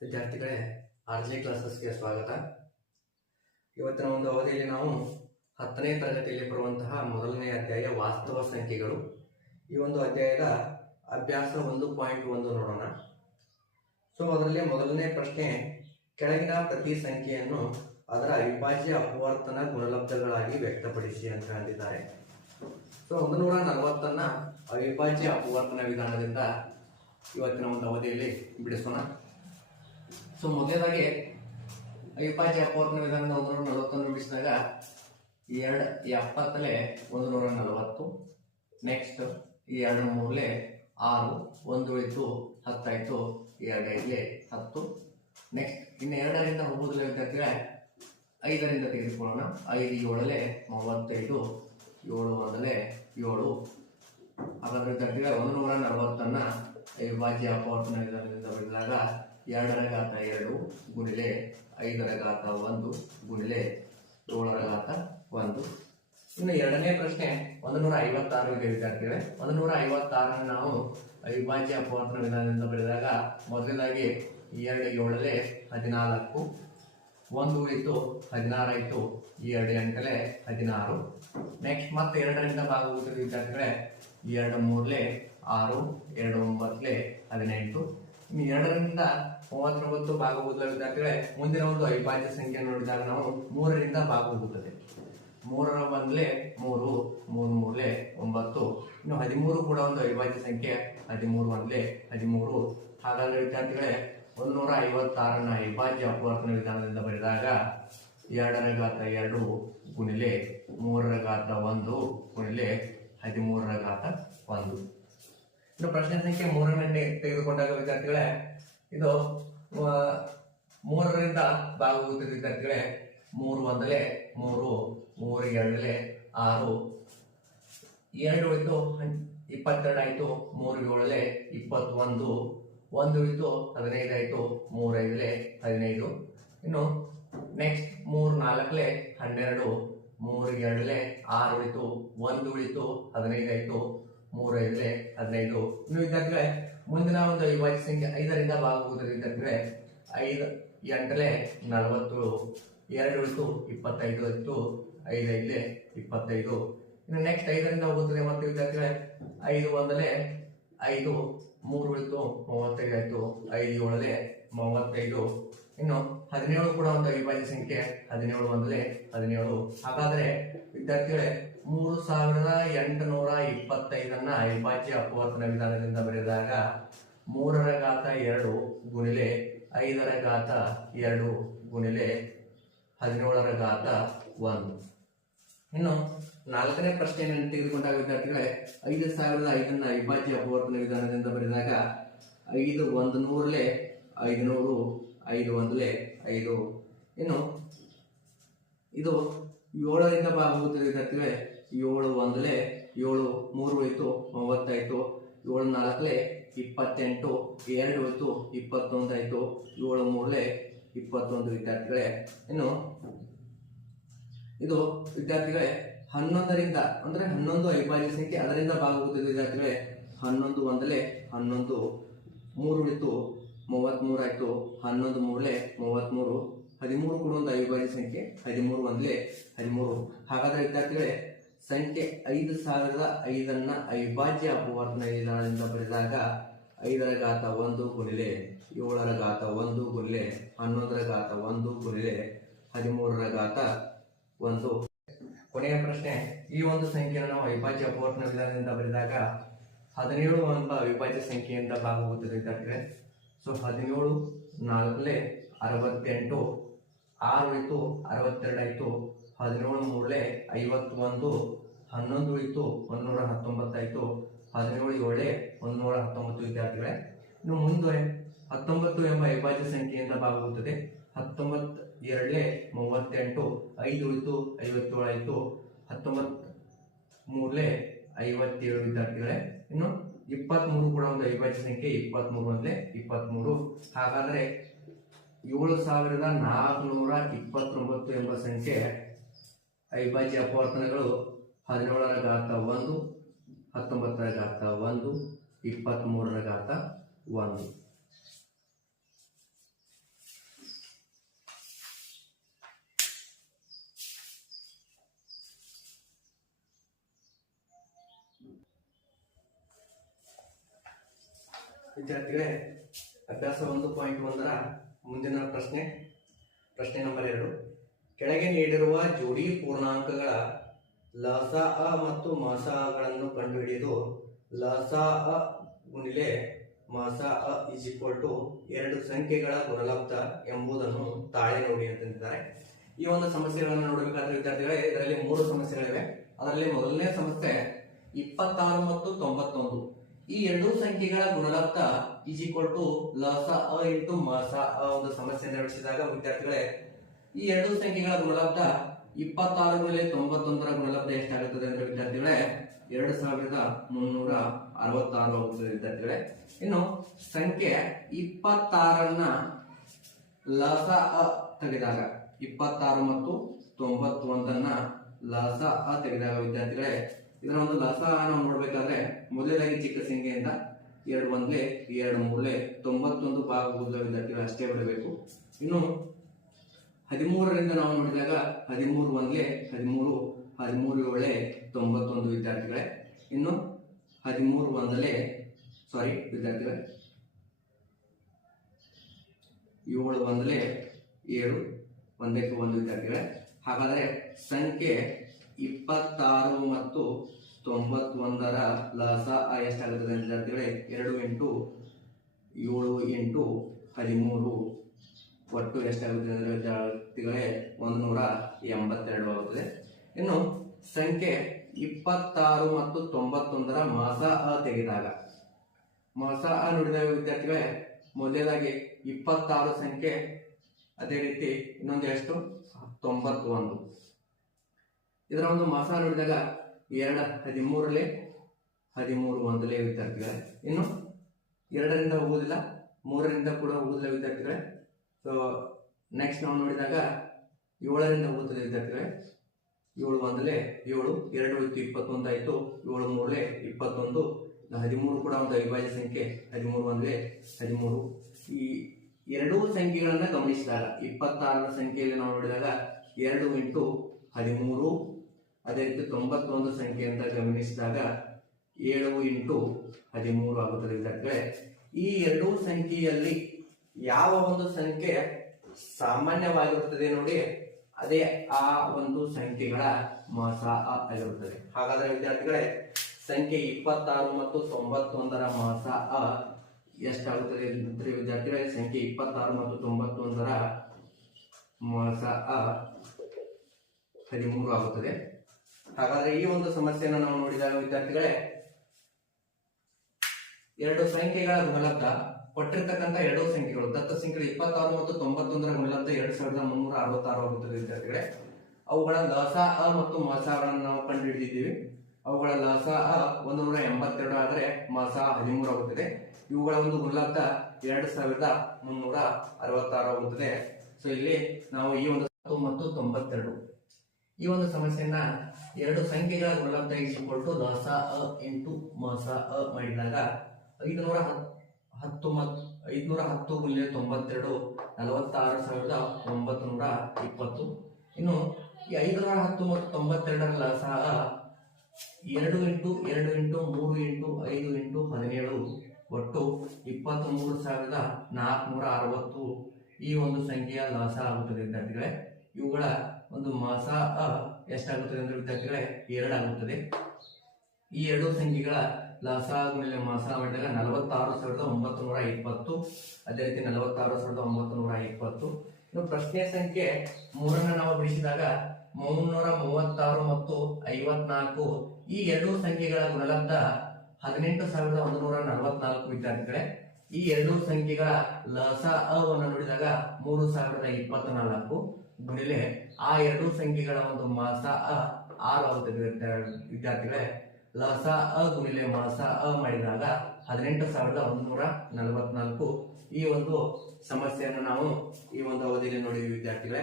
ವಿದ್ಯಾರ್ಥಿಗಳೇ, 6ನೇ ಕ್ಲಾಸಸ್ಗೆ ಸ್ವಾಗತ. ಇವತ್ತಿನ ಒಂದು ಅವಧಿಯಲ್ಲಿ ನಾವು 10ನೇ ತರಗತಿಯಲ್ಲಿ ಬರುವಂತಹ ಮೊದಲನೇ ಅಧ್ಯಾಯ ವಾಸ್ತವ ಸಂಖ್ಯೆಗಳು. ಈ ಒಂದು ಅಧ್ಯಾಯದ ಅಭ್ಯಾಸ 1.1 ನೋಡೋಣ. ಸೊ ಅದರಲ್ಲಿ ಮೊದಲನೇ ಪ್ರಶ್ನೆ, ಕೆಳಗಿನ ಪ್ರತಿ ಸಂಖ್ಯೆಯನ್ನು ಅದರ ಅವಿಭಾಜ್ಯ ಅಪವರ್ತನ ಗುಣಲಬ್ಧಗಳಾಗಿ ವ್ಯಕ್ತಪಡಿಸಿ ಅಂತ ಅಂದಿದ್ದಾರೆ. ಸೊ 140 ಅವಿಭಾಜ್ಯ ಅಪವರ್ತನ ವಿಧಾನದಿಂದ ಇವತ್ತಿನ ಒಂದು ಅವಧಿಯಲ್ಲಿ ಬಿಡಿಸೋಣ. ಸೊ ಮೊದಲನೇದಾಗಿ ಅವಿಭಾಜ್ಯ ಅಪವರ್ತನ ವಿಧಾನದ 140 ಬಿಡಿಸಿದಾಗ 2 140. ನೆಕ್ಸ್ಟ್ 2 3 6, 1 ಉಳಿತು 10 ಆಯ್ತು, 2 5 10. ನೆಕ್ಸ್ಟ್ ಇನ್ನು 2ರಿಂದ ಹೋಗುವುದಿಲ್ಲ ವಿದ್ಯಾರ್ಥಿಗಳೇ, 5ರಿಂದ ತೆಗೆದುಕೊಳ್ಳೋಣ. 5 7 35, 7 1 7. ಹಾಗಾದ್ರೆ ವಿದ್ಯಾರ್ಥಿಗಳೇ 140 ಅವಿಭಾಜ್ಯ ಅಪವರ್ತನ ವಿಧಾನದಿಂದ ಬರೆದಾಗ 2 ರ ಘಾತ 2 ಗುಣಿಲೆ 5 ರ ಘಾತ 1 ಗುಣಿಲೆ 7 ರ ಘಾತ 1. ಇನ್ನು ಎರಡನೇ ಪ್ರಶ್ನೆ 156 ಇದೆ ವಿದ್ಯಾರ್ಥಿಗಳೇ. 156 ನಾವು ಅವಿಭಾಜ್ಯ ಅಪವರ್ತನ ವಿಧಾನದಿಂದ ಬರೆದಾಗ ಮೊದಲನೇದಾಗಿ 2 7 14, 1 ಉಳಿತು 16 ಆಯ್ತು, 2 8 16. ನೆಕ್ಸ್ಟ್ ಮತ್ತೆ 2ರಿಂದ ಭಾಗವಹಿಸಿದ ವಿದ್ಯಾರ್ಥಿಗಳೇ 2 3 6, 2 9 18. ಇನ್ನು 2ರಿಂದ 39 ಭಾಗವಹಿಸಿದ ವಿದ್ಯಾರ್ಥಿಗಳೇ ಮುಂದಿನ ಒಂದು ಅವಿಭಾಜ್ಯ ಸಂಖ್ಯೆ ನೋಡಿದಾಗ ನಾವು 3ರಿಂದ ಭಾಗವಹಿಸುತ್ತದೆ. 3 ರ 1 3, 3 3 9. ಇನ್ನು 13 ಕೂಡ ಒಂದು ಅವಿಭಾಜ್ಯ ಸಂಖ್ಯೆ. 13 1 13. ಹಾಗಾದ್ರೆ ವಿದ್ಯಾರ್ಥಿಗಳೇ 156 ಅವಿಭಾಜ್ಯ ಅಪವರ್ತನ ವಿಧಾನದಿಂದ ಬರೆದಾಗ 2 ರ ಘಾತ 2 ಗುಣಿಲೆ 3 ರ ಘಾತ 1 ಗುಣಿಲೆ 13 ರ ಘಾತ 1. ಇನ್ನು ಪ್ರಶ್ನೆ ಸಂಖ್ಯೆ 3ನೇ ತೆಗೆದುಕೊಂಡಾಗ ವಿದ್ಯಾರ್ಥಿಗಳೇ ಇದು 3ರಿಂದ ಭಾಗವಹಿಸಿದ ವಿದ್ಯಾರ್ಥಿಗಳೇ 3 1 3, 3 2 6, 2 ಉಳಿತು 22 ಆಯ್ತು, 3 7 21, 1 ಉಳಿತು 15 ಆಯ್ತು, 3 5 15. ಇನ್ನು ನೆಕ್ಸ್ಟ್ 3 4 12, 3 2 6 ಉಳಿತು, 1 ಉಳಿತು 15 ಆಯ್ತು, 3 5 15. ಇನ್ನು ವಿದ್ಯಾರ್ಥಿಗಳೇ ಮುಂದಿನ ಒಂದು ಅವಿಭಾಜ್ಯ ಸಂಖ್ಯೆ 5ರಿಂದ ಭಾಗವಹಿಸಿದ ವಿದ್ಯಾರ್ಥಿಗಳೇ 5 8 40, 2 ಉಳಿತು 25 ಆಯ್ತು, 5 5 25. ಇನ್ನು ನೆಕ್ಸ್ಟ್ 5ರಿಂದ ಹೋಗುತ್ತದೆ ಮತ್ತೆ ವಿದ್ಯಾರ್ಥಿಗಳೇ 5 1 5, 3 ಉಳಿತು 35 ಆಯ್ತು, 5 7 35. ಇನ್ನು 17 ಕೂಡ ಒಂದು ಅವಿಭಾಜ್ಯ ಸಂಖ್ಯೆ. 17 1 17. ಹಾಗಾದ್ರೆ ವಿದ್ಯಾರ್ಥಿಗಳೇ 3825 ಅವಿಭಾಜ್ಯ ಅಪವರ್ತನ ವಿಧಾನದಿಂದ ಬರೆದಾಗ 3 ರ ಘಾತ 2 ಗುಣಿಲೆ 5 ರ ಘಾತ 2 ಗುಣಿಲೆ 17 ರ ಘಾತ 1. ಇನ್ನು 4ನೇ ಪ್ರಶ್ನೆಯನ್ನು ತೆಗೆದುಕೊಂಡಾಗ ವಿದ್ಯಾರ್ಥಿಗಳೇ 5005 ಅವಿಭಾಜ್ಯ ಅಪವರ್ತನ ವಿಧಾನದಿಂದ ಬರೆದಾಗ 5 1 100 500, 5 1 5. ಇನ್ನು ಇದು 7ರಿಂದ ಭಾಗವಹಿಸಿದ ವಿದ್ಯಾರ್ಥಿಗಳೇ 7 1 7, 3 ಉಳಿತು 30 ಆಯ್ತು, 7 4 28, 2 ಉಳಿತು 21 ಆಯ್ತು, 7 3 21 ವಿದ್ಯಾರ್ಥಿಗಳೇ. ಇನ್ನು ಇದು ವಿದ್ಯಾರ್ಥಿಗಳೇ 11ರಿಂದ ಅಂದ್ರೆ 11 ಅವಿಭಾಜ್ಯ ಸಂಖ್ಯೆ, ಅದರಿಂದ ಭಾಗವಹಿಸಿದ ವಿದ್ಯಾರ್ಥಿಗಳೇ 11 1 11, 3 ಉಳಿತು 33 ಆಯ್ತು, 11 3 33. 13 ಕೂಡ ಒಂದು ಅವಿಭಾಜ್ಯ ಸಂಖ್ಯೆ. 13 1 13. ಹಾಗಾದ್ರೆ ವಿದ್ಯಾರ್ಥಿಗಳೇ ಸಂಖ್ಯೆ 5005 ಅವಿಭಾಜ್ಯ ಅಪವರ್ತನ ವಿಧಾನದಿಂದ ಬರೆದಾಗ 5 ರ ಘಾತ 1 ಗುಣಿಲೆ 7 ರ ಘಾತ 1 ಗುಣಿಲೆ 11 ರ ಘಾತ 1 ಗುಣಿಲೆ 13 ರ ಘಾತ 1. ಕೊನೆಯ ಪ್ರಶ್ನೆ, ಈ ಒಂದು ಸಂಖ್ಯೆಯನ್ನು ನಾವು ಅವಿಭಾಜ್ಯ ಅಪವರ್ತನ ವಿಧಾನದಿಂದ ಬರೆದಾಗ 17 ಎಂಬ ಅವಿಭಾಜ್ಯ ಸಂಖ್ಯೆಯಿಂದ ಭಾಗವಹಿಸಿದ ವಿದ್ಯಾರ್ಥಿಗಳೇ. ಸೊ 17 4 68, 6 ಉಳಿತು 62 ಆಯ್ತು, 17 3 51, 11 ಉಳಿತು 119 ಆಯ್ತು, 17 7 119 ವಿದ್ಯಾರ್ಥಿಗಳೇ. ಇನ್ನು ಮುಂದೆ 19 ಎಂಬ ಅವಿಭಾಜ್ಯ ಸಂಖ್ಯೆಯಿಂದ ಭಾಗವಹಿಸುತ್ತದೆ. 19 2 38, 5 ಉಳಿತು 57 ಆಯ್ತು, 19 3 57 ವಿದ್ಯಾರ್ಥಿಗಳೇ. ಇನ್ನು 23 ಕೂಡ ಒಂದು ಅವಿಭಾಜ್ಯ ಸಂಖ್ಯೆ. 23 1 23. ಹಾಗಾದ್ರೆ 7429 ಎಂಬ ಸಂಖ್ಯೆ ಅವಿಭಾಜ್ಯ ಅಪವರ್ತನಗಳು 17 ರ ಘಾತ 1, 19 ರ ಘಾತ 1, 23 ರ ಘಾತ 1. ವಿದ್ಯಾರ್ಥಿಗಳೇ, ಅಭ್ಯಾಸ 1.1ರ ಮುಂದಿನ ಪ್ರಶ್ನೆ ನಂಬರ್ 2. ಕೆಳಗೆ ನೀಡಿರುವ ಜೋಡಿ ಪೂರ್ಣಾಂಕಗಳ ಲಸಅ ಮತ್ತು ಮಸಗಳನ್ನು ಕಂಡುಹಿಡಿದು ಲಸಅ ಗುಣಿಲೆ ಮಸಅ ಎರಡು ಸಂಖ್ಯೆಗಳ ಗುಣಲಬ್ಧ ಎಂಬುದನ್ನು ತಾಳೆ ನೋಡಿ ಅಂತಿದ್ದಾರೆ. ಈ ಒಂದು ಸಮಸ್ಯೆಗಳನ್ನು ನೋಡಬೇಕಾದ್ರೆ ವಿದ್ಯಾರ್ಥಿಗಳೇ, ಇದರಲ್ಲಿ 3 ಸಮಸ್ಯೆಗಳಿವೆ. ಅದರಲ್ಲಿ ಮೊದಲನೇ ಸಮಸ್ಯೆ 26 ಮತ್ತು 91. ಈ ಎರಡು ಸಂಖ್ಯೆಗಳ ಗುಣಲಬ್ಧ ಲಸಅ ಇಂಟು ಮಸಅ ಒಂದು ಸಮಸ್ಯೆ ನಡೆಸಿದಾಗ ವಿದ್ಯಾರ್ಥಿಗಳೇ, ಈ ಎರಡು ಸಂಖ್ಯೆಗಳ ಗುಣಲಬ್ಧ 26 ಗುಣಿಲೆ 91ರ ಗುಣಲಬ್ಧ ಎಷ್ಟಾಗುತ್ತದೆ ಅಂದ್ರೆ ವಿದ್ಯಾರ್ಥಿಗಳೇ 2366 ಆಗುತ್ತದೆ ವಿದ್ಯಾರ್ಥಿಗಳೇ. ಇನ್ನು ಸಂಖ್ಯೆ 26ನ್ನ ಲಸಅ ತೆಗೆದಾಗ 26 ಮತ್ತು 91ನ್ನ ಲಸಅ ತೆಗೆದಾಗ ವಿದ್ಯಾರ್ಥಿಗಳೇ, ಇದರ ಒಂದು ಲಸಅ ನಾವು ನೋಡ್ಬೇಕಾದ್ರೆ ಮೊದಲನೇದಾಗಿ ಚಿಕ್ಕ ಸಂಖ್ಯೆಯಿಂದ 2 ಒಂದ್ಲೆ 2 ಮೂರ್ಲೆ 91 ಭಾಗಬಹುದು ವಿದ್ಯಾರ್ಥಿಗಳು ಅಷ್ಟೇ ಬರಬೇಕು. ಇನ್ನು 13ರಿಂದ ನಾವು ನೋಡಿದಾಗ 13 ಒಂದ್ಲೆ 13 13 ಏಳೆ 91 ವಿದ್ಯಾರ್ಥಿಗಳೇ. ಇನ್ನು 13 ಒಂದಲೆ ವಿದ್ಯಾರ್ಥಿಗಳೇ 7 ಒಂದಲೆ 7 ಒಂದಕ್ಕೆ 1 ವಿದ್ಯಾರ್ಥಿಗಳೇ. ಹಾಗಾದ್ರೆ ಸಂಖ್ಯೆ 26 ಮತ್ತು 91ರ ಲಸಅ ಎಷ್ಟಾಗುತ್ತದೆ ವಿದ್ಯಾರ್ಥಿಗಳೇ 2 ಇಂಟು 7 ಇಂಟು 13 ಒಟ್ಟು ಎಷ್ಟಾಗುತ್ತದೆ ಅಂದ್ರೆ ವಿದ್ಯಾರ್ಥಿಗಳೇ 182 ಆಗುತ್ತದೆ. ಇನ್ನು ಸಂಖ್ಯೆ 26 ಮತ್ತು 91ರ ಮಸಅ ತೆಗೆದಾಗ ಮಸಅ ನೋಡಿದಾಗ ವಿದ್ಯಾರ್ಥಿಗಳೇ ಮೊದಲನೇದಾಗಿ 26 ಸಂಖ್ಯೆ, ಅದೇ ರೀತಿ ಇನ್ನೊಂದು ಎಷ್ಟು 91. ಇದರ ಒಂದು ಮಸಅ ನೋಡಿದಾಗ 2 13ರಲ್ಲಿ 13 ಒಂದಲೇ ವಿದ್ಯಾರ್ಥಿಗಳೇ. ಇನ್ನು 2ರಿಂದ ಹೋಗುವುದಿಲ್ಲ, 3ರಿಂದ ಕೂಡ ಹೋಗುವುದಿಲ್ಲ ವಿದ್ಯಾರ್ಥಿಗಳೇ. ಸೊ ನೆಕ್ಸ್ಟ್ ನಾವು ನೋಡಿದಾಗ 7ರಿಂದ ಹೋಗುತ್ತದೆ ವಿದ್ಯಾರ್ಥಿಗಳೇ. 7 ಒಂದಲೇ 7 2 ಹೋಯ್ತು 21 ಆಯ್ತು. 7 ಮೂರಲೆ 21. 13 ಕೂಡ ಒಂದು ಅವಿಭಾಜ್ಯ ಸಂಖ್ಯೆ. 13 ಒಂದಲೇ 13. ಈ ಎರಡೂ ಸಂಖ್ಯೆಗಳನ್ನ ಗಮನಿಸಿದಾಗ 26ರ ಸಂಖ್ಯೆಯಲ್ಲಿ ನಾವು ನೋಡಿದಾಗ 2 ಇಂಟು 13, ಅದೇ ರೀತಿ 91 ಸಂಖ್ಯೆ ಅಂತ ಗಮನಿಸಿದಾಗ 7 ಇಂಟು 13 ಆಗುತ್ತದೆ ವಿದ್ಯಾರ್ಥಿಗಳೇ. ಈ ಎರಡೂ ಸಂಖ್ಯೆಯಲ್ಲಿ ಯಾವ ಒಂದು ಸಂಖ್ಯೆ ಸಾಮಾನ್ಯವಾಗಿರುತ್ತದೆ ನೋಡಿ, ಅದೇ ಆ ಒಂದು ಸಂಖ್ಯೆಗಳ ಮಸಅ ಆಗಿರುತ್ತದೆ. ಹಾಗಾದ್ರೆ ವಿದ್ಯಾರ್ಥಿಗಳೇ ಸಂಖ್ಯೆ 26 ಮತ್ತು 91ರ ಮಸಅ ಎಷ್ಟಾಗುತ್ತದೆ ಅಂದ್ರೆ ವಿದ್ಯಾರ್ಥಿಗಳೇ ಸಂಖ್ಯೆ 26 ಮತ್ತು 91ರ ಮಸಅ 13 ಆಗುತ್ತದೆ. ಹಾಗಾದ್ರೆ ಈ ಒಂದು ಸಮಸ್ಯೆಯನ್ನು ನಾವು ನೋಡಿದಾಗ ವಿದ್ಯಾರ್ಥಿಗಳೇ ಎರಡು ಸಂಖ್ಯೆಗಳ ಗುಣಲಬ್ಧ ಕೊಟ್ಟಿರ್ತಕ್ಕಂಥ ಎರಡು ಸಂಖ್ಯೆಗಳು ದತ್ತ ಸಂಖ್ಯೆಗಳು 26 ಮತ್ತು 91ರ ಗುಣಲಬ್ಧ 2366 ಆಗುತ್ತದೆ ವಿದ್ಯಾರ್ಥಿಗಳೇ. ಅವುಗಳ ಲಸಅ ಮತ್ತು ಮಸಅಗಳನ್ನು ನಾವು ಕಂಡುಹಿಡಿದಿದ್ದೀವಿ. ಅವುಗಳ ಲಸಅ 182 ಆದರೆ ಮಸಅ 13 ಆಗುತ್ತದೆ. ಇವುಗಳ ಒಂದು ಗುಣಲಬ್ಧ 2366 ಆಗುತ್ತದೆ. ಸೊ ಇಲ್ಲಿ ನಾವು ಈ ಒಂದು 10 ಮತ್ತು 92 ಈ ಒಂದು ಸಮಸ್ಯೆಯನ್ನ ಎರಡು ಸಂಖ್ಯೆಗಳ ಗುಣಲಬ್ಧ ಲಸಅ ಇಂಟು ಮಸಅ ಮಾಡಿದಾಗ 510 ಗುಣಿಲೆ 92 46,920. ಇನ್ನು ಈ 510 ಮತ್ತು 92ರ ಲಸಅ 2 ಇಂಟು 2 ಇಂಟು 3 ಇಂಟು 5 ಇಂಟು 17 ಒಟ್ಟು 23,460 ಈ ಒಂದು ಸಂಖ್ಯೆಯ ಲಸಅ ಆಗುತ್ತದೆ ವಿದ್ಯಾರ್ಥಿಗಳೇ. ಇವುಗಳ ಒಂದು ಮಸಅ ಎಷ್ಟಾಗುತ್ತದೆ ಅಂದ್ರೆ ವಿದ್ಯಾರ್ಥಿಗಳೇ 2 ಆಗುತ್ತದೆ. ಈ ಎರಡು ಸಂಖ್ಯೆಗಳ ಲಸಅ ಗುಣಿಲೆ ಮಸಅ ಮಾಡಿದಾಗ 46,920, ಅದೇ ರೀತಿ 46,920. ಇನ್ನು ಪ್ರಶ್ನೆ ಸಂಖ್ಯೆ 3ನ್ನು ನಾವು ಬಿಡಿಸಿದಾಗ 336 ಮತ್ತು 54 ಈ ಎರಡು ಸಂಖ್ಯೆಗಳ ಗುಣಲಬ್ಧ 18,144 ವಿದ್ಯಾರ್ಥಿಗಳೇ. ಈ ಎರಡು ಸಂಖ್ಯೆಗಳ ಲಸಅವನ್ನು ನೋಡಿದಾಗ 3,024 ಗುಣಿಲೆ ಆ ಎರಡು ಸಂಖ್ಯೆಗಳ ಒಂದು ಮಸಅ 6 ಆಗುತ್ತದೆ ವಿದ್ಯಾರ್ಥಿಗಳೇ. ಲಸಅ ಗುಣಿಲೆ ಮಸಅ ಮಾಡಿದಾಗ 18,144 ಈ ಒಂದು ಸಮಸ್ಯೆಯನ್ನು ನಾವು ಈ ಒಂದು ಅವಧಿಯಲ್ಲಿ ನೋಡಿದ್ವಿ ವಿದ್ಯಾರ್ಥಿಗಳೇ.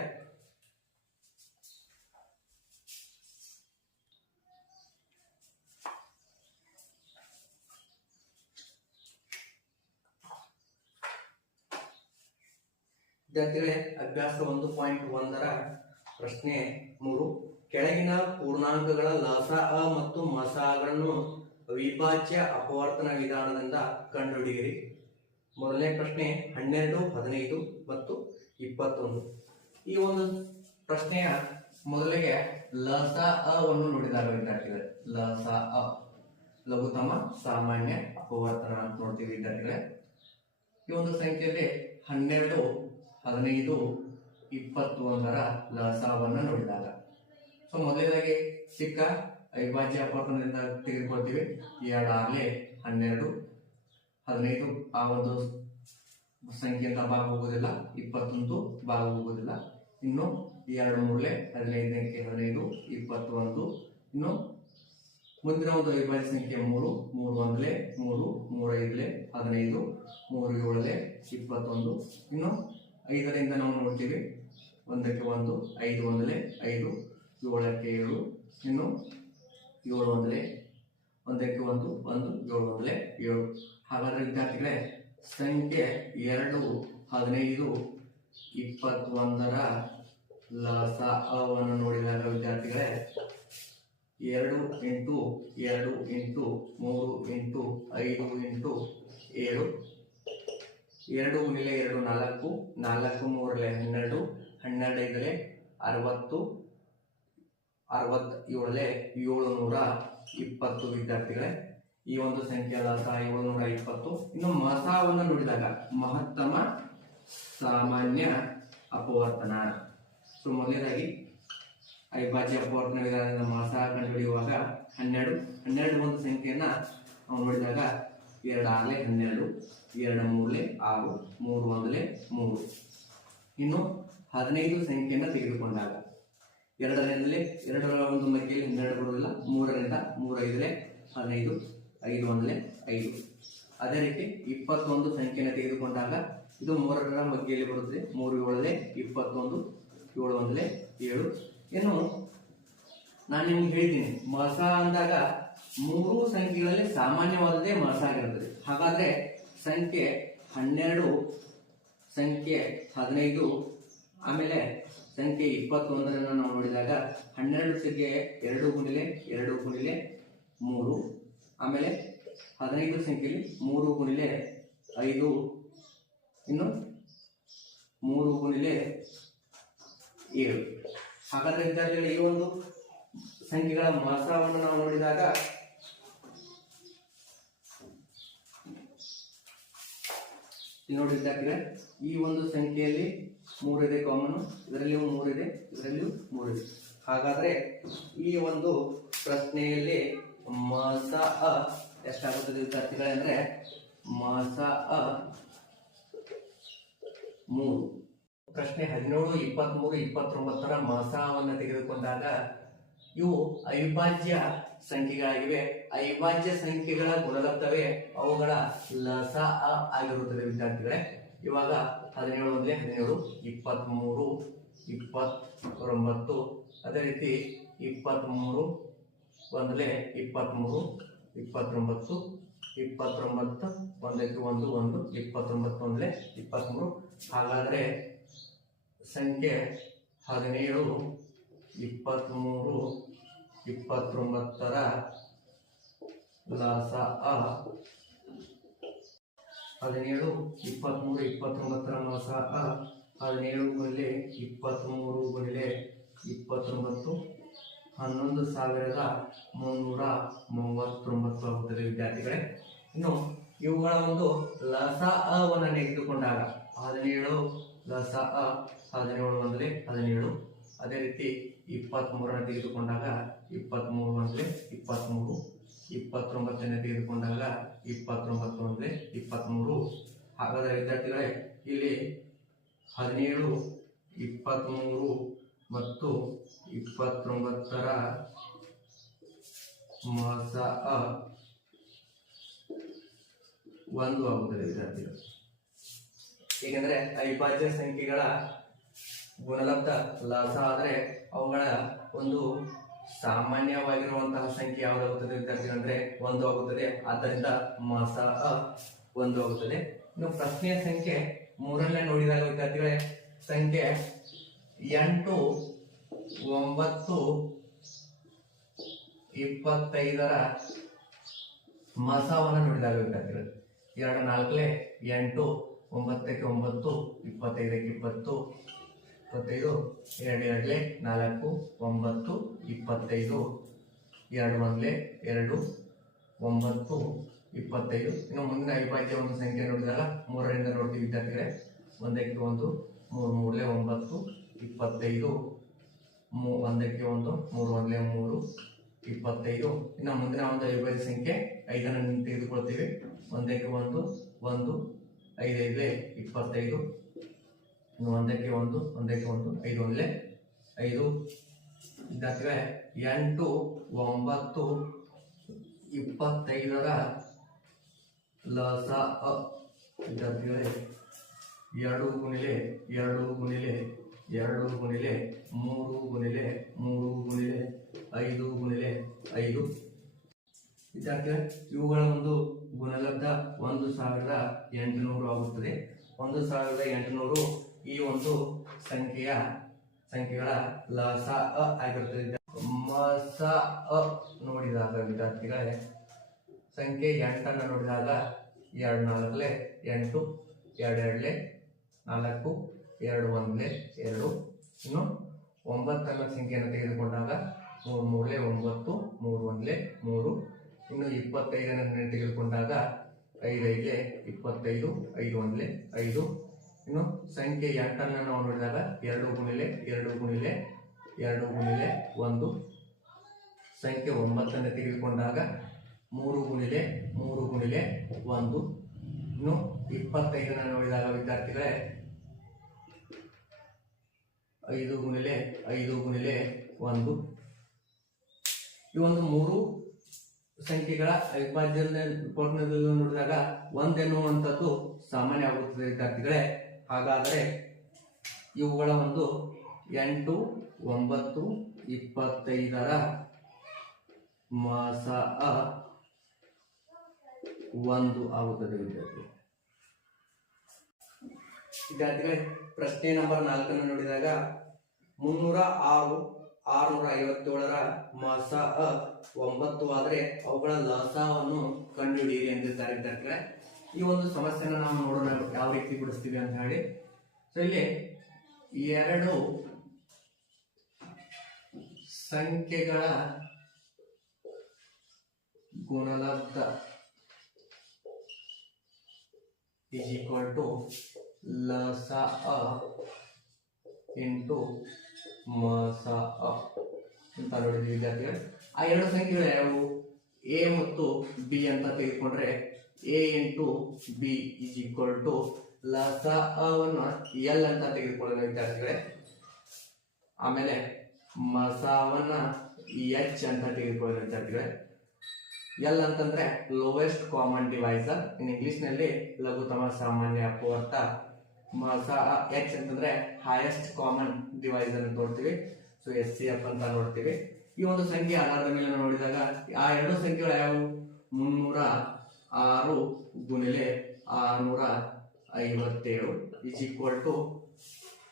ವಿದ್ಯಾರ್ಥಿಗಳೇ ಅಭ್ಯಾಸ 1.1ರ ಪ್ರಶ್ನೆ 3. ಕೆಳಗಿನ ಪೂರ್ಣಾಂಕಗಳ ಲಸಅ ಮತ್ತು ಮಸಅಗಳನ್ನು ಅವಿಭಾಜ್ಯ ಅಪವರ್ತನ ವಿಧಾನದಿಂದ ಕಂಡುಹಿಡಿಯಿರಿ. ಮೊದಲನೇ ಪ್ರಶ್ನೆ 12, 15 ಮತ್ತು 21. ಈ ಒಂದು ಪ್ರಶ್ನೆಯ ಮೊದಲಿಗೆ ಲಸ ಅವನ್ನು ನೋಡಿದಾಗ ವಿದ್ಯಾರ್ಥಿಗಳೇ, ಲಸ ಅ ಲಘುತಮ ಸಾಮಾನ್ಯ ಅಪವರ್ತನ ಅಂತ ನೋಡ್ತೀವಿ ವಿದ್ಯಾರ್ಥಿಗಳೇ. ಈ ಒಂದು ಸಂಖ್ಯೆಯಲ್ಲಿ 12, 15, 21ರ ಲಸವನ್ನು ನೋಡಿದಾಗ ಸೊ ಮೊದಲನೇದಾಗಿ ಚಿಕ್ಕ ಅವಿಭಾಜ್ಯ ಅಪವರ್ತನದಿಂದ ತೆಗೆದುಕೊಳ್ತೀವಿ. 2 ಆಗಲೇ 12, 15 ಆ ಒಂದು ಸಂಖ್ಯೆಯಿಂದ ಭಾಗ ಹೋಗುವುದಿಲ್ಲ, 21 ಭಾಗ ಹೋಗುವುದಿಲ್ಲ. ಇನ್ನು 2 ಮೂರಲೆ 15ಕ್ಕೆ 15, 21. ಇನ್ನು ಮುಂದಿನ ಒಂದು ಅವಿಭಾಜ್ಯ ಸಂಖ್ಯೆ 3, 3 ಒಂದಲೆ 3, 3 ಐದಲೆ 15, 3 ಏಳಲೆ 21. ಇನ್ನು 5ರಿಂದ ನಾವು ನೋಡ್ತೀವಿ 1ಕ್ಕೆ 1, 5 ಒಂದಲೆ 5, 7ಕ್ಕೆ 7. ಇನ್ನು 7 ಒಂದಲೆ 1ಕ್ಕೆ 1, 1, 7 ಒಂದಲೆ 7. ಹಾಗಾದ್ರೆ ವಿದ್ಯಾರ್ಥಿಗಳೇ ಸಂಖ್ಯೆ 2, 15, 21ರ ಲಸ ಅವನ್ನು ನೋಡಿದಾಗ ವಿದ್ಯಾರ್ಥಿಗಳೇ 2 ಇಂಟು 2 ಇಂಟು 3 ಇಂಟು 5 ಇಂಟು 7, 2 ಗುಣಿಲೆ 2 4, 4 ಮೂರಲೆ 12, 12 ಐದಲೆ 60, 67ಲೆ 720 ವಿದ್ಯಾರ್ಥಿಗಳೇ. ಈ ಒಂದು ಸಂಖ್ಯೆ ಲಸ 720. ಇನ್ನು ಮಸವನ್ನು ನೋಡಿದಾಗ ಮಹತ್ತಮ ಸಾಮಾನ್ಯ ಅಪವರ್ತನ. ಸೊ ಮೊದಲನೇದಾಗಿ ಅವಿಭಾಜ್ಯ ಅಪವರ್ತನ ವಿಧಾನದಿಂದ ಮಸ ಕಂಡುಹಿಡಿಯುವಾಗ 12 ಒಂದು ಸಂಖ್ಯೆಯನ್ನ ನಾವು ನೋಡಿದಾಗ 2 ಆಗಲೇ 12, 2 ಮೂರಲೆ 6, 3 ಒಂದಲೆ 3. ಇನ್ನು 15 ಸಂಖ್ಯೆಯನ್ನ ತೆಗೆದುಕೊಂಡಾಗ 2ರಲ್ಲಿ 2ರ ಒಂದು ಮಗ್ಗೆಯಲ್ಲಿ 12 ಬರುವುದಿಲ್ಲ. 3ರಿಂದ 3 ಐದಲೆ 15, 5 ಒಂದಲೆ 5. ಅದೇ ರೀತಿ 21 ಸಂಖ್ಯೆಯನ್ನು ತೆಗೆದುಕೊಂಡಾಗ ಇದು 3ರ ಮಗ್ಗೆಯಲ್ಲಿ ಬರುತ್ತದೆ. 3 ಏಳಲೆ 21, 7 ಒಂದಲೆ 7. ಇನ್ನು ನಾನು ನಿಮ್ಗೆ ಹೇಳಿದ್ದೀನಿ ಮಸ ಅಂದಾಗ 3 ಸಂಖ್ಯೆಗಳಲ್ಲಿ ಸಾಮಾನ್ಯವಾದದೇ ಮಸ ಆಗಿರುತ್ತದೆ. ಹಾಗಾದ್ರೆ ಸಂಖ್ಯೆ 12, ಸಂಖ್ಯೆ 15 ಆಮೇಲೆ ಸಂಖ್ಯೆ 21ರನ್ನ ನಾವು ನೋಡಿದಾಗ 12 ಸಂಖ್ಯೆ 2 ಗುಣಿಲೆ 2 ಗುಣಿಲೆ 3, ಆಮೇಲೆ 15 ಸಂಖ್ಯೆಯಲ್ಲಿ 3 ಗುಣಿಲೆ 5, ಇನ್ನು 3 ಗುಣಿಲೆ 7. ಹಾಗಾದ್ರೆ ವಿದ್ಯಾರ್ಥಿಗಳು ಈ ಒಂದು ಸಂಖ್ಯೆಗಳ ಮಸವನ್ನು ನಾವು ನೋಡಿದಾಗ ನೋಡಿ ವಿದ್ಯಾರ್ಥಿಗಳೇ ಈ ಒಂದು ಸಂಖ್ಯೆಯಲ್ಲಿ 3 ಇದೆ ಕಾಮನ್, ಇದರಲ್ಲಿಯೂ 3 ಇದೆ, ಇದರಲ್ಲಿಯೂ 3 ಇದೆ. ಹಾಗಾದ್ರೆ ಈ ಒಂದು ಪ್ರಶ್ನೆಯಲ್ಲಿ ಮಸ ಎಷ್ಟಾಗುತ್ತದೆ ವಿದ್ಯಾರ್ಥಿಗಳೇ ಅಂದ್ರೆ ಮಸ 3. ಪ್ರಶ್ನೆ 17, 23, 29ರ ಮಸವನ್ನು ತೆಗೆದುಕೊಂಡಾಗ ಇವು ಅವಿಭಾಜ್ಯ ಸಂಖ್ಯೆಗಳಾಗಿವೆ. ಅವಿಭಾಜ್ಯ ಸಂಖ್ಯೆಗಳ ಗುಣಲಬ್ಧವೇ ಅವುಗಳ ಲಸ ಆಗಿರುತ್ತದೆ ವಿದ್ಯಾರ್ಥಿಗಳೇ. ಇವಾಗ 17 ಒಂದಲೇ 17, 23, 29. ಅದೇ ರೀತಿ 23 ಒಂದಲೇ 23, 29, 29 ಒಂದಕ್ಕೆ 1, 1, 29 ಒಂದಲೇ 23. ಹಾಗಾದ್ರೆ ಸಂಖ್ಯೆ 17, 23, 29ರ ಲಸ 17, 23, 29ರ ಲಸ 17 ಗುಣಿಲೆ 23 ಗುಣಿಲೆ 29, 11,339 ಆಗುತ್ತದೆ ವಿದ್ಯಾರ್ಥಿಗಳೇ. ಇನ್ನು ಇವುಗಳ ಒಂದು ಲಸ ಅವನ್ನು ತೆಗೆದುಕೊಂಡಾಗ 17 ಲಸ 17 ಒಂದಲೇ 17. ಅದೇ ರೀತಿ 23ನ್ನು ತೆಗೆದುಕೊಂಡಾಗ 23 ಒಂದಲೇ 23, 29ನ್ನು ತೆಗೆದುಕೊಂಡಾಗ 29 ಒಂದಲೇ 23. ಹಾಗಾದರೆ ವಿದ್ಯಾರ್ಥಿಗಳೇ ಇಲ್ಲಿ 17, 23 ಮತ್ತು 29ರ ಮಸ 1 ಆಗುತ್ತದೆ ವಿದ್ಯಾರ್ಥಿಗಳು. ಏಕೆಂದ್ರೆ ಅವಿಭಾಜ್ಯ ಸಂಖ್ಯೆಗಳ ಗುಣಲಬ್ಧ ಲಸ ಆದರೆ ಅವುಗಳ ಒಂದು ಸಾಮಾನ್ಯವಾಗಿರುವಂತಹ ಸಂಖ್ಯೆ ಯಾವುದಾಗುತ್ತದೆ ವಿದ್ಯಾರ್ಥಿಗಳು ಅಂದ್ರೆ 1 ಆಗುತ್ತದೆ. ಆದ್ದರಿಂದ ಮಸ 1 ಆಗುತ್ತದೆ. ಇನ್ನು ಪ್ರಶ್ನೆಯ ಸಂಖ್ಯೆ 3ನೇ ನೋಡಿದಾಗ ವಿದ್ಯಾರ್ಥಿಗಳೇ ಸಂಖ್ಯೆ 8, 9, 25ರ ಮಸಾವನ್ನು ನೋಡಿದಾಗ ವಿದ್ಯಾರ್ಥಿಗಳು 2 4 8 9 9 25 20 25 2 2 4 9 25 2 1 2 9 25 ಇನ್ನು ಮುಂದಿನ ಅವಿಭಾಜ್ಯ ಒಂದು ಸಂಖ್ಯೆ ನೋಡಿದಾಗ 3 ರಿಂದ ನೋಡ್ತೀವಿ ವಿದ್ಯಾರ್ಥಿಗಳೇ 1 ಕ್ಕೆ 1 3 3 9 25 1 ಕ್ಕೆ 1 3 1 3 25 ಇನ್ನು ಮುಂದಿನ ಒಂದು ಅವಿಭಾಜ್ಯ ಸಂಖ್ಯೆ 5 ತೆಗೆದುಕೊಳ್ತೀವಿ 1 ಕ್ಕೆ 1 1 5 5 25 ಇನ್ನು 1 ಕ್ಕೆ 1 1 ಕ್ಕೆ 1 5 1 5 ವಿದ್ಯಾರ್ಥಿಗಳೇ 8 9 25ರ ಲಸ ವಿದ್ಯಾರ್ಥಿಗಳೇ 2 ಗುಣಿಲೆ 2 ಗುಣಿಲೆ 2 ಗುಣಿಲೆ 3 ಗುಣಿಲೆ 3 ಗುಣಿಲೆ 5 ಗುಣಿಲೆ 5 ವಿದ್ಯಾರ್ಥಿಗಳೇ ಇವುಗಳ ಒಂದು ಗುಣಲಬ್ಧ 1800 ಆಗುತ್ತದೆ. 1800 ಈ ಒಂದು ಸಂಖ್ಯೆಗಳ ಲಸ ಆಗಿರುತ್ತದೆ. ಮಸ ನೋಡಿದಾಗ ವಿದ್ಯಾರ್ಥಿಗಳೇ ಸಂಖ್ಯೆ 8 ನೋಡಿದಾಗ 2 4 8 2 2 4 2 1 2 ಇನ್ನು 9 ಅನ್ನೋ ಸಂಖ್ಯೆಯನ್ನು ತೆಗೆದುಕೊಂಡಾಗ 3 3 9 3 1 3 ಇನ್ನು 25 ತೆಗೆದುಕೊಂಡಾಗ 5 5 25 5 1 5 ಇನ್ನು ಸಂಖ್ಯೆ 8 ನಾವು ನೋಡಿದಾಗ 2 ಗುಣಿಲೆ 2 ಗುಣಿಲೆ 2 ಗುಣಿಲೆ 1 ಸಂಖ್ಯೆ 9 ತೆಗೆದುಕೊಂಡಾಗ 3 ಗುಣಿಲೆ 3 ಗುಣಿಲೆ 1 ಇನ್ನು 25 ನೋಡಿದಾಗ ವಿದ್ಯಾರ್ಥಿಗಳೇ 5 ಗುಣಿಲೆ 5 ಗುಣಿಲೆ 1 ಈ ಒಂದು 3 ಸಂಖ್ಯೆಗಳ ಅವಿಭಾಜ್ಯದಲ್ಲಿ ನೋಡಿದಾಗ 1 ಎನ್ನುವಂಥದ್ದು ಸಾಮಾನ್ಯ ಆಗುತ್ತದೆ ವಿದ್ಯಾರ್ಥಿಗಳೇ. ಹಾಗಾದರೆ ಇವುಗಳ ಒಂದು 8 9 25ರ ಮಸ 1 ಆಗುತ್ತದೆ ವಿದ್ಯಾರ್ಥಿಗಳೇ. ಪ್ರಶ್ನೆ ನಂಬರ್ 4 ನೋಡಿದಾಗ 306 657ರ ಮಸ 9 ಆದರೆ ಅವುಗಳ ಲಸವನ್ನು ಕಂಡುಹಿಡಿಯಿರಿ ಎಂದಿದ್ದಾರೆ ವಿದ್ಯಾರ್ಥಿಗಳೇ. ಈ ಒಂದು ಸಮಸ್ಯೆನ ನಾವು ನೋಡೋಣ ಯಾವ ರೀತಿ ಬಿಡಿಸ್ತೀವಿ ಅಂತ ಹೇಳಿ. ಸೊ ಇಲ್ಲಿ 2 ಸಂಖ್ಯೆಗಳ ಗುಣಲಬ್ಧ is equal to ಲಸ ಇಂಟು ಮಸ ಅಂತ ನೋಡಿದ್ವಿ ವಿದ್ಯಾರ್ಥಿಗಳು. ಆ 2 ಸಂಖ್ಯೆಗಳು ಯಾವುವು? ಎ ಮತ್ತು ಬಿ ಅಂತ ತೆಗೆದುಕೊಂಡ್ರೆ A into B is equal to ಲಸ ಅವನ್ನು ಎಲ್ ಅಂತ ತೆಗೆದುಕೊಳ್ಳೋಣ ವಿದ್ಯಾರ್ಥಿಗಳೇ. ಆಮೇಲೆ ಮಸವನ್ನ ಎಚ್ ಅಂತ ತೆಗೆದುಕೊಳ್ಳೋಣ ವಿದ್ಯಾರ್ಥಿಗಳೇ. ಎಲ್ ಅಂತಂದ್ರೆ lowest common divisor, in English ನಲ್ಲಿ ಲಘುತಮ ಸಾಮಾನ್ಯ ಅಪವರ್ತ. ಮಸ ಎಚ್ ಅಂತಂದ್ರೆ ಹೈಯೆಸ್ಟ್ ಕಾಮನ್ ಡಿವೈಸರ್ ಅಂತ ನೋಡ್ತೀವಿ. ಸೊ ಎಸ್ ಸಿ ಎಫ್ ಅಂತ ನೋಡ್ತೀವಿ. ಈ ಒಂದು ಸಂಖ್ಯೆ ಆಧಾರದ ಮೇಲೆ ನೋಡಿದಾಗ ಆ 2 ಸಂಖ್ಯೆಗಳು ಯಾವುವು? 306 ಗುಣಿಲೆ 657 ಇಸ್ ಈಕ್ವಲ್ ಟು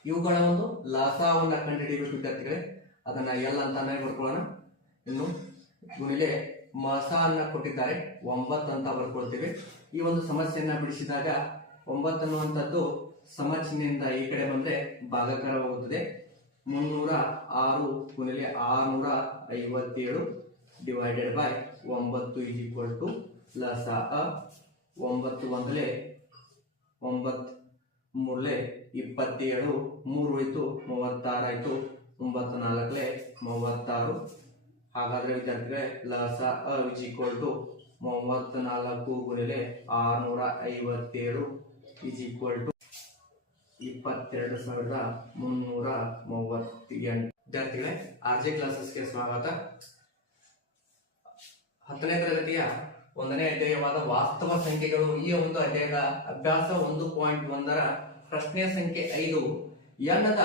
ಇವುಗಳ ಒಂದು ಲಸವನ್ನ ಕಂಡುಹಿಡಿಯಬೇಕು ವಿದ್ಯಾರ್ಥಿಗಳೇ. ಅದನ್ನ ಎಲ್ ಅಂತಾನೆ ಬರ್ಕೊಳ್ಳೋಣ. ಇನ್ನು ಗುಣಿಲೆ ಮಸ ಅನ್ನ ಕೊಟ್ಟಿದ್ದಾರೆ 9 ಅಂತ ಬರ್ಕೊಳ್ತೀವಿ. ಈ ಒಂದು ಸಮಸ್ಯೆಯನ್ನ ಬಿಡಿಸಿದಾಗ 9 ಅನ್ನುವಂಥದ್ದು ಸಮಚಿಹ್ನೆಯಿಂದ ಈ ಕಡೆ ಬಂದ್ರೆ ಭಾಗಕಾರ ಹೋಗುತ್ತದೆ. 306 ಗುಣಿಲೆ 657 divided by 9 is equal to ಲಸ 9 1 9 3 27 3 ಉಳಿತು 36 ಆಯ್ತು 9 4 36. ಹಾಗಾದ್ರೆ ವಿದ್ಯಾರ್ಥಿಗಳೇ ಲಸ ಇಸ್ ಈಕ್ವಲ್ ಟು 34 ಗುಣಿಲೆ 657 ಇಸ್ ಈಕ್ವಲ್ ಟು 22,338. ವಿದ್ಯಾರ್ಥಿಗಳೇ ಆರ್ಜೆ ಕ್ಲಾಸಸ್ಗೆ ಸ್ವಾಗತ. 10ನೇ ತರಗತಿಯ 1ನೇ ಅಧ್ಯಾಯವಾದ ವಾಸ್ತವ ಸಂಖ್ಯೆಗಳು ಈ ಒಂದು ಅಧ್ಯಾಯದ ಅಭ್ಯಾಸ 1.1ರ ಪ್ರಶ್ನೆ ಸಂಖ್ಯೆ 5. ಎನ್ನದ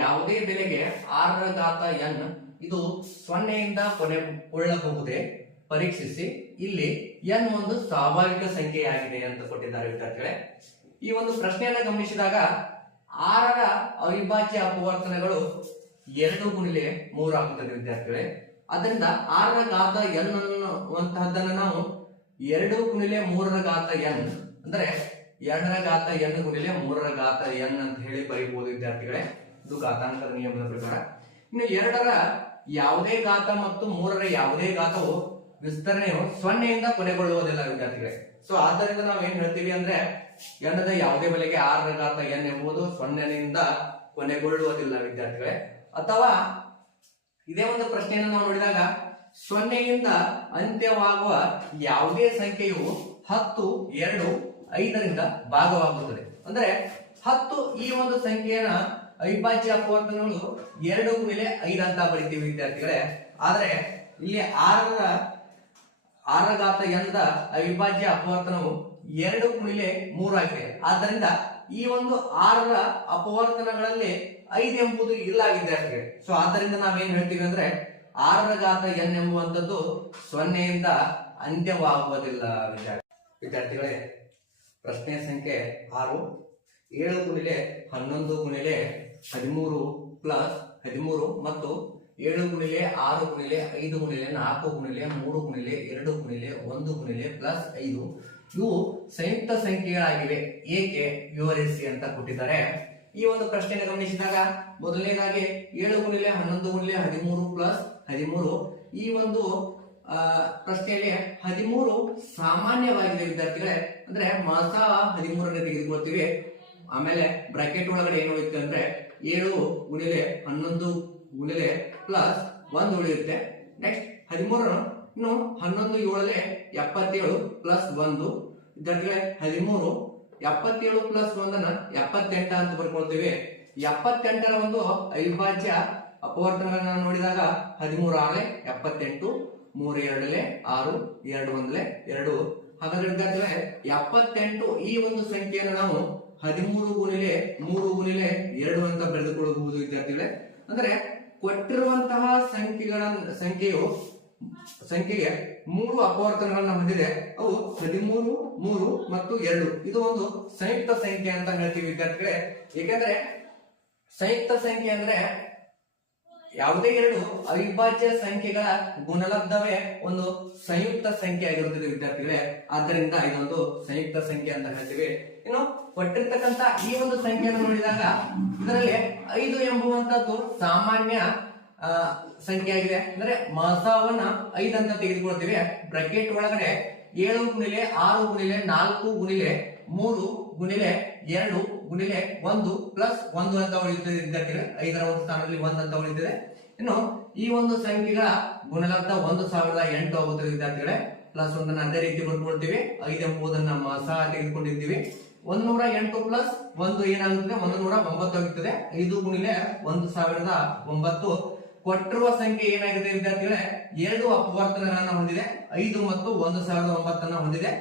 ಯಾವುದೇ ಬೆಲೆಗೆ r⁴n ಇದು 0ಯಿಂದ ಕೊನೆಗೊಳ್ಳಬಹುದೇ ಪರೀಕ್ಷಿಸಿ. ಇಲ್ಲಿ n ಒಂದು ಸ್ವಾಭಾವಿಕ ಸಂಖ್ಯೆಯಾಗಿದೆ ಅಂತ ಕೊಟ್ಟಿದ್ದಾರೆ ವಿದ್ಯಾರ್ಥಿಗಳೇ. ಈ ಒಂದು ಪ್ರಶ್ನೆಯನ್ನ ಗಮನಿಸಿದಾಗ 6ರ ಅವಿಭಾಜ್ಯ ಅಪವರ್ತನಗಳು 2 ಗುಣಿಲೆ 3 ಆಗುತ್ತದೆ ವಿದ್ಯಾರ್ಥಿಗಳೇ. ಅದರಿಂದ r⁴n ಅನ್ನುವಂತಹದ್ದನ್ನು ನಾವು 2 ಗುಣಿಲೆ 3 ರ ಘಾತ n ಅಂದ್ರೆ 2 ರ ಘಾತ n ಗುಣಿಲೆ 3 ರ ಘಾತ n ಅಂತ ಹೇಳಿ ಬರೀಬಹುದು ವಿದ್ಯಾರ್ಥಿಗಳೇ. ಇದು ಘಾತಾಂಕದ ನಿಯಮದ ಪ್ರಕಾರ. ಇನ್ನು 2 ರ ಯಾವುದೇ ಘಾತ ಮತ್ತು 3 ರ ಯಾವುದೇ ಘಾತವು ವಿಸ್ತರಣೆಯು 0 ಇಂದ ಕೊನೆಗೊಳ್ಳುವುದಿಲ್ಲ ವಿದ್ಯಾರ್ಥಿಗಳೇ. ಸೊ ಆದ್ದರಿಂದ ನಾವು ಏನ್ ಹೇಳ್ತೀವಿ ಅಂದ್ರೆ n ದ ಯಾವುದೇ ಬೆಲೆಗೆ 6 ರ ಘಾತ n ಎಂಬುದು 0 ನಿಂದ ಕೊನೆಗೊಳ್ಳುವುದಿಲ್ಲ ವಿದ್ಯಾರ್ಥಿಗಳೇ. ಅಥವಾ ಇದೇ ಒಂದು ಪ್ರಶ್ನೆಯನ್ನು ನಾವು ನೋಡಿದಾಗ 0 ಇಂದ ಅಂತ್ಯವಾಗುವ ಯಾವುದೇ ಸಂಖ್ಯೆಯು 10, 2, 5ರಿಂದ ಭಾಗವಾಗುತ್ತದೆ. ಅಂದ್ರೆ 10 ಈ ಒಂದು ಸಂಖ್ಯೆಯನ್ನ ಅವಿಭಾಜ್ಯ ಅಪವರ್ತನಗಳು 2 ಗುಣಿಲೆ 5 ಅಂತ ಬರೀತೀವಿ ವಿದ್ಯಾರ್ಥಿಗಳೇ. ಆದ್ರೆ ಇಲ್ಲಿ 6 ರ ಘಾತ n ದ ಅವಿಭಾಜ್ಯ ಅಪವರ್ತನವು 2 ಗುಣಿಲೆ 3 ಆಗಿದೆ. ಆದ್ದರಿಂದ ಈ ಒಂದು 6 ರ ಅಪವರ್ತನಗಳಲ್ಲಿ 5 ಎಂಬುದು ಇಲ್ಲ ವಿದ್ಯಾರ್ಥಿಗಳೇ. ಸೊ ಆದ್ದರಿಂದ ನಾವೇನ್ ಹೇಳ್ತೀವಿ ಅಂದ್ರೆ 6 ರ ಘಾತ n ಎಂಬುವಂತದ್ದು 0 ಇಂದ ಅಂತ್ಯವಾಗುವುದಿಲ್ಲ ವಿದ್ಯಾರ್ಥಿಗಳೇ. ಪ್ರಶ್ನೆ ಸಂಖ್ಯೆ 6, 7 ಗುಣಿಲೆ 11 ಗುಣಿಲೆ 13 ಪ್ಲಸ್ 13 ಮತ್ತು 7 ಗುಣಿಲೆ 6 ಗುಣಿಲೆ 5 ಗುಣಿಲೆ 4 ಗುಣಿಲೆ 3 ಗುಣಿಲೆ 2 ಗುಣಿಲೆ 1 ಗುಣಿಲೆ ಪ್ಲಸ್ 5 ಇವು ಸಂಯುಕ್ತ ಸಂಖ್ಯೆಗಳಾಗಿವೆ, ಏಕೆ ವಿವರಿಸಿ ಅಂತ ಕೊಟ್ಟಿದ್ದಾರೆ. ಈ ಒಂದು ಪ್ರಶ್ನೆಯನ್ನು ಗಮನಿಸಿದಾಗ ಮೊದಲನೇದಾಗಿ 7 ಗುಣಿಲೆ 11 ಗುಣಿಲೆ 13 ಪ್ಲಸ್ 13 ಈ ಒಂದು ಪ್ರಶ್ನೆಯಲ್ಲಿ 13 ಸಾಮಾನ್ಯವಾಗಿದೆ ವಿದ್ಯಾರ್ಥಿಗಳೇ. ಅಂದ್ರೆ ಮಾಸ 13 ತೆಗೆದುಕೊಳ್ತೀವಿ. ಆಮೇಲೆ ಬ್ರಾಕೆಟ್ ಒಳಗಡೆ ಏನು ಉಳಿಯುತ್ತೆ ಅಂದ್ರೆ 7 ಗುಣಿಲೆ 11 ಗುಣಿಲೆ ಪ್ಲಸ್ 1 ಉಳಿಯುತ್ತೆ. ನೆಕ್ಸ್ಟ್ 13 ಇನ್ನು 11 7 77 ಪ್ಲಸ್ 1 ವಿದ್ಯಾರ್ಥಿಗಳೇ. 13 77 ಪ್ಲಸ್ 1 78 ಅಂತ ಬರ್ಕೊಳ್ತೀವಿ. 78ರ ಒಂದು ಅವಿಭಾಜ್ಯ ಅಪವರ್ತನಗಳನ್ನ ನೋಡಿದಾಗ 13 6 78, 3 2 6, 2 1 2. ಹಾಗಾದ್ರೆ ವಿದ್ಯಾರ್ಥಿಗಳೇ 78 ಈ ಒಂದು ಸಂಖ್ಯೆಯನ್ನು ನಾವು 13 ಗುಣಿಲೆ 3 ಗುಣಿಲೆ 2 ಅಂತ ಬರೆದುಕೊಳ್ಳಬಹುದು ವಿದ್ಯಾರ್ಥಿಗಳೇ. ಅಂದ್ರೆ ಕೊಟ್ಟಿರುವಂತಹ ಸಂಖ್ಯೆಗೆ 3 ಅಪವರ್ತನಗಳನ್ನ ಹೊಂದಿದೆ. ಅವು 13, 3 ಮತ್ತು 2. ಇದು ಒಂದು ಸಂಯುಕ್ತ ಸಂಖ್ಯೆ ಅಂತ ಹೇಳ್ತೀವಿ ವಿದ್ಯಾರ್ಥಿಗಳೇ. ಏಕೆಂದ್ರೆ ಸಂಯುಕ್ತ ಸಂಖ್ಯೆ ಅಂದ್ರೆ ಯಾವುದೇ 2 ಅವಿಭಾಜ್ಯ ಸಂಖ್ಯೆಗಳ ಗುಣಲಬ್ಧವೇ ಒಂದು ಸಂಯುಕ್ತ ಸಂಖ್ಯೆ ಆಗಿರುತ್ತದೆ ವಿದ್ಯಾರ್ಥಿಗಳೇ. ಆದ್ದರಿಂದ ಇದೊಂದು ಸಂಯುಕ್ತ ಸಂಖ್ಯೆ ಅಂತ ಹೇಳ್ತೀವಿ. ಇನ್ನು ಕೊಟ್ಟಿರ್ತಕ್ಕಂತ ಈ ಒಂದು ಸಂಖ್ಯೆಯನ್ನು ನೋಡಿದಾಗ ಇದರಲ್ಲಿ 5 ಎಂಬುವಂತದ್ದು ಸಾಮಾನ್ಯ ಸಂಖ್ಯೆ ಆಗಿದೆ. ಅಂದ್ರೆ ಮಾಸವನ್ನ 5 ಅಂತ ತೆಗೆದುಕೊಳ್ತೀವಿ. ಬ್ರಾಕೆಟ್ ಒಳಗಡೆ 7 ಗುಣಿಲೆ 6 ಗುಣಿಲೆ 4 ಗುಣಿಲೆ 3 ಗುಣಿಲೆ 2 ಗುಣಿಲೆ 1 ಪ್ಲಸ್ 1 ಅಂತ ಉಳಿಯುತ್ತದೆ ವಿದ್ಯಾರ್ಥಿಗಳೇ. 5ರ ಒಂದು ಸ್ಥಾನದಲ್ಲಿ 1 ಅಂತ ಉಳಿಯುತ್ತದೆ. ಇನ್ನು ಈ ಒಂದು ಸಂಖ್ಯೆಗಳ ಗುಣಲಬ್ಧ 1008 ಆಗುತ್ತದೆ ವಿದ್ಯಾರ್ಥಿಗಳೇ. ಪ್ಲಸ್ 1 ಅದೇ ರೀತಿ ಬರ್ಕೊಳ್ತೀವಿ. 5 ಎಂಬುದನ್ನ ಮಾಸ ತೆಗೆದುಕೊಂಡಿದ್ದೀವಿ. 108 ಪ್ಲಸ್ 1 ಏನಾಗುತ್ತದೆ 109 ಆಗುತ್ತದೆ. 5 ಗುಣಿಲೆ 1009. ಕೊಟ್ಟಿರುವ ಸಂಖ್ಯೆ ಏನಾಗಿದೆ ವಿದ್ಯಾರ್ಥಿಗಳೇ 2 ಅಪವರ್ತನಗಳನ್ನ ಹೊಂದಿದೆ. 5 ಮತ್ತು 1009 ಹೊಂದಿದೆ.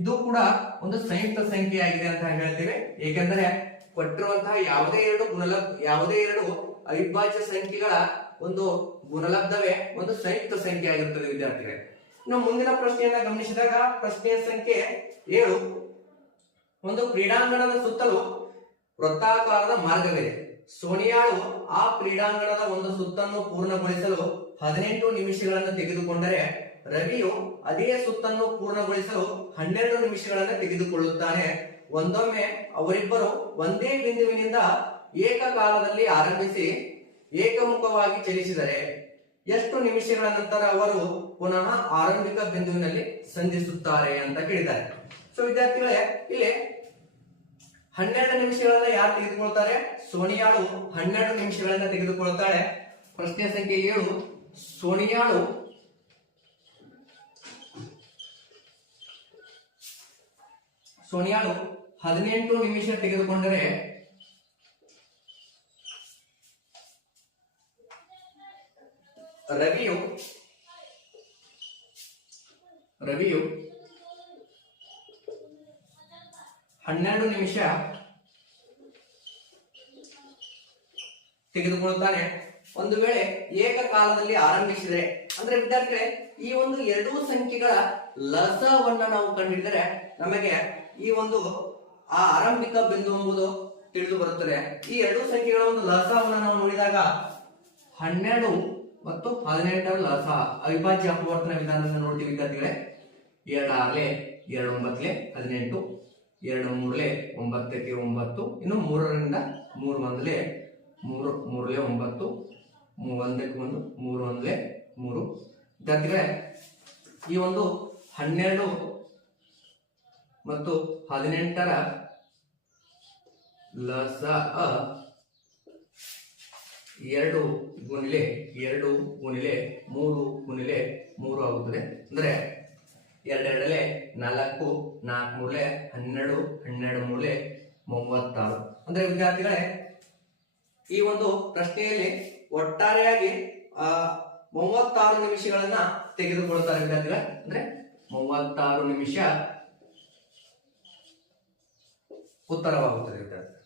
ಇದು ಕೂಡ ಒಂದು ಸಂಯುಕ್ತ ಸಂಖ್ಯೆ ಆಗಿದೆ ಅಂತ ಹೇಳ್ತೀವಿ. ಏಕೆಂದರೆ ಕೊಟ್ಟಿರುವಂತಹ ಯಾವುದೇ ಎರಡು ಅವಿಭಾಜ್ಯ ಸಂಖ್ಯೆಗಳ ಒಂದು ಗುಣಲಬ್ಧವೇ ಒಂದು ಸಂಯುಕ್ತ ಸಂಖ್ಯೆ ಆಗಿರುತ್ತದೆ ವಿದ್ಯಾರ್ಥಿಗಳೇ. ಇನ್ನು ಮುಂದಿನ ಪ್ರಶ್ನೆಯನ್ನ ಗಮನಿಸಿದಾಗ ಪ್ರಶ್ನೆಯ ಸಂಖ್ಯೆ 7, ಒಂದು ಕ್ರೀಡಾಂಗಣದ ಸುತ್ತಲೂ ವೃತ್ತಾಕಾರದ ಮಾರ್ಗವಿದೆ. ಸೋನಿಯಾಳು ಆ ಕ್ರೀಡಾಂಗಣದ ಒಂದು ಸುತ್ತನ್ನು ಪೂರ್ಣಗೊಳಿಸಲು 18 ನಿಮಿಷಗಳನ್ನು ತೆಗೆದುಕೊಂಡರೆ ರವಿಯು ಅದೇ ಸುತ್ತನ್ನು ಪೂರ್ಣಗೊಳಿಸಲು 12 ನಿಮಿಷಗಳನ್ನು ತೆಗೆದುಕೊಳ್ಳುತ್ತಾನೆ. ಒಂದೊಮ್ಮೆ ಅವರಿಬ್ಬರು ಒಂದೇ ಬಿಂದುವಿನಿಂದ ಏಕಕಾಲದಲ್ಲಿ ಆರಂಭಿಸಿ ಏಕಮುಖವಾಗಿ ಚಲಿಸಿದರೆ ಎಷ್ಟು ನಿಮಿಷಗಳ ನಂತರ ಅವರು ಪುನಃ ಆರಂಭಿಕ ಬಿಂದುವಿನಲ್ಲಿ ಸಂಧಿಸುತ್ತಾರೆ ಅಂತ ಕೇಳಿದ್ದಾರೆ. ಸೊ ವಿದ್ಯಾರ್ಥಿಗಳೇ ಇಲ್ಲಿ 12 ನಿಮಿಷಗಳನ್ನ ಯಾರು ತೆಗೆದುಕೊಳ್ತಾರೆ? ಸೋನಿಯಾಳು 12 ನಿಮಿಷಗಳನ್ನ ತೆಗೆದುಕೊಳ್ತಾಳೆ. ಪ್ರಶ್ನೆ ಸಂಖ್ಯೆ 7, ಸೋನಿಯಾಳು 18 ನಿಮಿಷ ತೆಗೆದುಕೊಂಡರೆ ರವಿಯು 12 ನಿಮಿಷ ತೆಗೆದುಕೊಳ್ಳುತ್ತಾನೆ. ಒಂದು ವೇಳೆ ಏಕಕಾಲದಲ್ಲಿ ಆರಂಭಿಸಿದರೆ ಅಂದ್ರೆ ವಿದ್ಯಾರ್ಥಿಗಳೇ ಈ ಒಂದು ಎರಡೂ ಸಂಖ್ಯೆಗಳ ಲಸವನ್ನ ನಾವು ಕಂಡುಹಿಡಿದರೆ ನಮಗೆ ಈ ಒಂದು ಆ ಆರಂಭಿಕ ಬಿಂದು ಎಂಬುದು ತಿಳಿದು ಬರುತ್ತದೆ. ಈ ಎರಡೂ ಸಂಖ್ಯೆಗಳ ಒಂದು ಲಸವನ್ನ ನಾವು ನೋಡಿದಾಗ 12 ಮತ್ತು 18ರ ಲಸ ಅವಿಭಾಜ್ಯ ಅಪವರ್ತನ ವಿಧಾನದಿಂದ ನೋಡ್ತೀವಿ ವಿದ್ಯಾರ್ಥಿಗಳೇ. 2 6 2 9 18, 2 3 9 9, ಇನ್ನು 3ರಿಂದ 3 1 3 3 9, 1 1 3 1 3. ವಿದ್ಯಾರ್ಥಿಗಳೇ, ಈ ಒಂದು 12 ಮತ್ತು 18ರ ಲಸಅ 2 ಗುಣಿಲೆ 2 ಗುಣಿಲೆ 3 ಗುಣಿಲೆ 3 ಆಗುತ್ತದೆ. ಅಂದ್ರೆ 2 2 4, 4 3 12, 12 3 36. ಅಂದ್ರೆ ವಿದ್ಯಾರ್ಥಿಗಳೇ, ಈ ಒಂದು ಪ್ರಶ್ನೆಯಲ್ಲಿ ಒಟ್ಟಾರೆಯಾಗಿ 36 ನಿಮಿಷಗಳನ್ನ ತೆಗೆದುಕೊಳ್ತಾರೆ ವಿದ್ಯಾರ್ಥಿಗಳೇ. ಅಂದ್ರೆ 36 ನಿಮಿಷ ಉತ್ತರವಾಗುತ್ತದೆ ವಿದ್ಯಾರ್ಥಿ.